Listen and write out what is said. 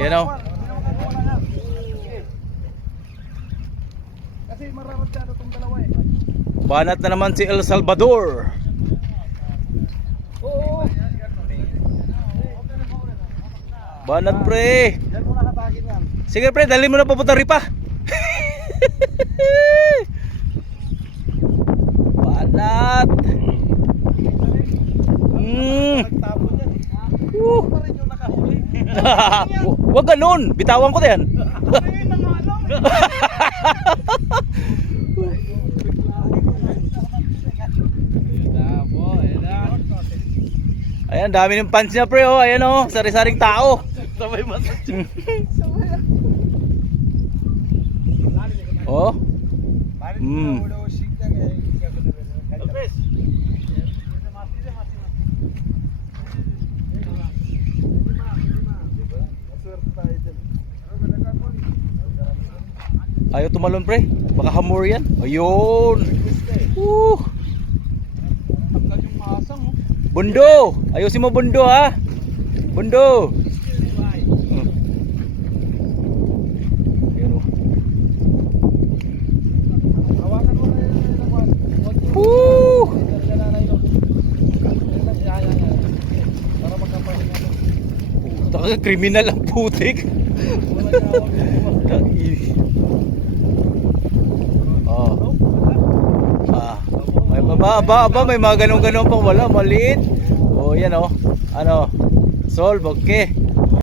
Ayan o. Kasi mararadyado itong dalawa eh. Banat na naman si El Salvador. Oo. Banat pre. Yan muna katagin yan. Sige pre, dali mo na papunta ripa. Banat. Nagtapon yan eh. Pa rin yung nakahuli. Wag ganun, bitawan ko na yan. Ayan, dami ng pants niya pre oh. Ayan oh, sari-saring tao. Sabay masakit. Oh. Ayaw tumalon pre. Baka hamor yan. Ayun. Bundo. Ayusin mo bundo ha. Bundo. Taka kriminal ang putik. Oh. May aba, may mga ganun-ganun pang wala, maliit. Oh, yan oh. Ano? Solve, okay.